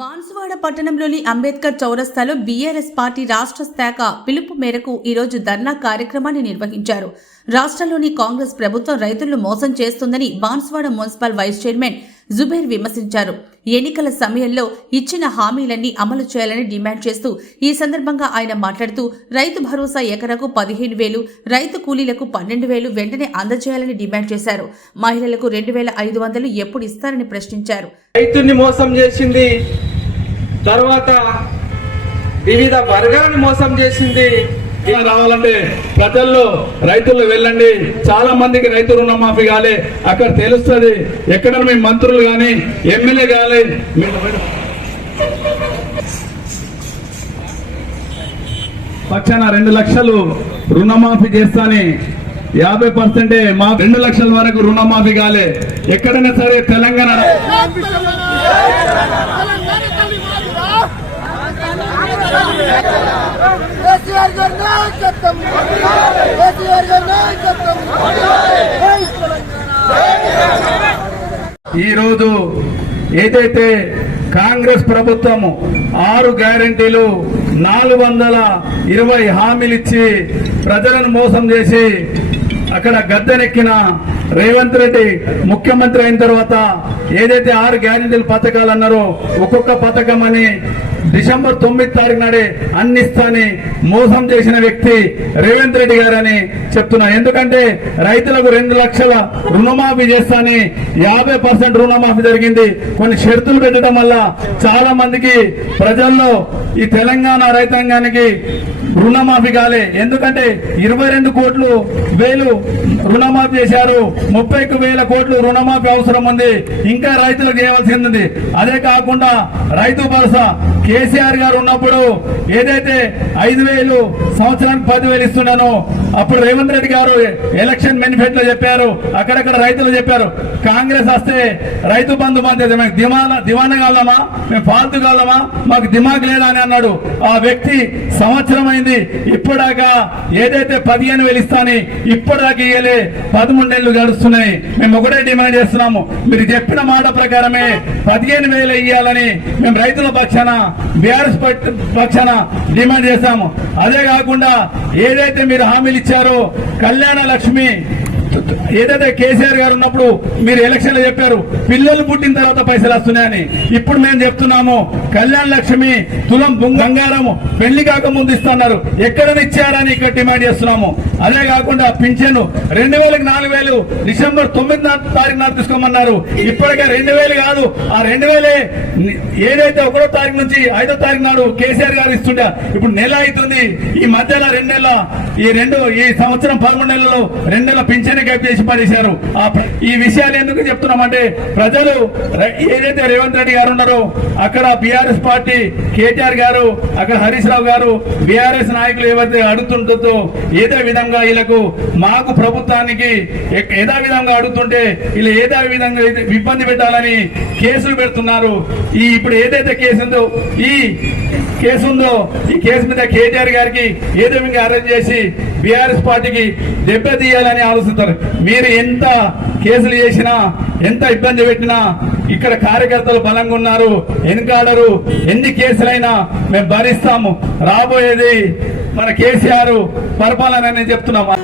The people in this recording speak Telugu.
బాన్సువాడ పట్టణంలోని అంబేద్కర్ చౌరస్తాలో బీఆర్ఎస్ పార్టీ రాష్ట్ర శాఖ పిలుపు మేరకు ఈరోజు ధర్నా కార్యక్రమాన్ని నిర్వహించారు. రాష్ట్రంలోని కాంగ్రెస్ ప్రభుత్వం రైతులను మోసం చేస్తుందని Banswada municipal vice chairman Zubair విమర్శించారు. ఎన్నికల సమయంలో ఇచ్చిన హామీలన్నీ అమలు చేయాలని డిమాండ్ చేస్తూ ఈ సందర్భంగా ఆయన మాట్లాడుతూ రైతు భరోసా ఎకరాకు 15,000, రైతు కూలీలకు 12,000 వెంటనే అందజేయాలని డిమాండ్ చేశారు. మహిళలకు 2,500 ఎప్పుడు ఇస్తారని ప్రశ్నించారు. రైతుని మోసం చేసింది, తర్వాత వివిధ వర్గాలను మోసం చేసింది. రావాలంటే ప్రజల్లో రైతుల్లో వెళ్ళండి. చాలా మందికి రైతు రుణమాఫీ కాలే, అక్కడ తెలుస్తుంది. ఎక్కడ మీ మంత్రులు కానీ ఎమ్మెల్యే కాలే పక్షాన 2 లక్షలు రుణమాఫీ చేస్తాని 50% మా 2 లక్షల వరకు రుణమాఫీ కాలే. ఎక్కడైనా సరే తెలంగాణ ఈరోజు ఏదైతే కాంగ్రెస్ ప్రభుత్వం 6 గ్యారెంటీలు 420 హామీలు ఇచ్చి ప్రజలను మోసం చేసి అక్కడ గద్దెనెక్కిన రేవంత్ రెడ్డి ముఖ్యమంత్రి అయిన తర్వాత ఏదైతే 6 గ్యారెంటీల పథకాలు అన్నారో ఒక్కొక్క పథకం అని డిసెంబర్ 9 తారీఖు నాడే అన్నిస్తాని మోసం చేసిన వ్యక్తి రేవంత్ రెడ్డి గారని చెప్తున్నా. ఎందుకంటే రైతులకు 2 లక్షల రుణమాఫీ చేస్తాని 50% రుణమాఫీ జరిగింది. కొన్ని షరతులు పెట్టడం వల్ల చాలా మందికి ప్రజల్లో ఈ తెలంగాణ రైతాంగానికి రుణమాఫీ కాలే. ఎందుకంటే 22 కోట్లు రుణమాఫీ చేశారు. 31,000 కోట్లు రుణమాఫీ అవసరం ఉంది. ఇంకా రైతులకు చేయవలసింది ఉంది. అదే కాకుండా రైతు భరోసా కేసీఆర్ గారు ఉన్నప్పుడు ఏదైతే 5,000 సంవత్సరానికి 10,000 ఇస్తున్నానో అప్పుడు రేవంత్ రెడ్డి గారు ఎలక్షన్ మేనిఫెస్టోలో చెప్పారు. అక్కడక్కడ రైతులు చెప్పారు, కాంగ్రెస్ వస్తే రైతు బంధు మధ్య మేము దివానా కాలమా, మేము ఫాల్తు కాలమా, మాకు దిమాగ్ లేదా అని అన్నాడు. ఆ వ్యక్తి సంవత్సరం అయింది, ఇప్పటిదాకా ఏదైతే 15,000 ఇస్తాని ఇప్పటిదాకా ఇయ్యలే. 13 నెలలు గడుస్తున్నాయి. మేము ఒకటే డిమాండ్ చేస్తున్నాము, మీరు చెప్పిన మాట ప్రకారమే 15,000 ఇయ్యాలని మేము రైతుల పక్షాన బీఆర్ఎస్ పక్షాన డిమాండ్ చేస్తాము. అదే కాకుండా ఏదైతే మీరు హామీలు ఇచ్చారో కళ్యాణ లక్ష్మి ఏదైతే కేసీఆర్ గారు ఉన్నప్పుడు మీరు ఎలక్షన్ లో చెప్పారు పిల్లలు పుట్టిన తర్వాత పైసలు వస్తున్నాయని. ఇప్పుడు మేము చెప్తున్నాము కళ్యాణ లక్ష్మి తులం బంగారం పెళ్లి కాక ముందు ఇస్తున్నారు, ఎక్కడని ఇచ్చారని ఇక్కడ డిమాండ్ చేస్తున్నాము. అదే కాకుండా పింఛను 2,000కి 4,000 డిసెంబర్ 9 తారీఖు నాడు తీసుకోమన్నారు. ఇప్పటికే 2,000 కాదు, ఆ 2,000 ఏదైతే 1వ తారీఖు నుంచి 5వ తారీఖు నాడు కేసీఆర్ గారు ఇస్తుండే ఇప్పుడు నెల అవుతుంది. ఈ మధ్యలో 2 నెలల ఈ సంవత్సరం 13 నెలల్లో 2 నెలల పింఛన్ గైప్ చేసి పడేశారు. ఈ విషయాలు ఎందుకు చెప్తున్నామంటే ప్రజలు ఏదైతే రేవంత్ రెడ్డి గారు ఉన్నారో అక్కడ బీఆర్ఎస్ పార్టీ కేటీఆర్ గారు, అక్కడ హరీష్ రావు గారు, బీఆర్ఎస్ నాయకులు ఏవైతే అడుగుతుంటుందో ఏదో విధంగా వీళ్ళకు మాకు ప్రభుత్వానికి ఏదో విధంగా అడుగుతుంటే వీళ్ళు ఏదో విధంగా ఇబ్బంది పెట్టాలని కేసులు పెడుతున్నారు. ఇప్పుడు ఏదైతే కేసు ఉందో ఈ కేసు మీద కేటీఆర్ గారికి ఏదో విధంగా అరెస్ట్ చేసి బీఆర్ఎస్ పార్టీకి దెబ్బతీయాలని ఆలోచిస్తారు. మీరు ఎంత కేసులు చేసినా ఎంత ఇబ్బంది పెట్టినా ఇక్కడ కార్యకర్తలు బలంగా ఉన్నారు, వెనుకాడరు. ఎన్ని కేసులైనా మేము భరిస్తాము. రాబోయేది మన కేసీఆర్ పరిపాలన అని చెప్తున్నాము.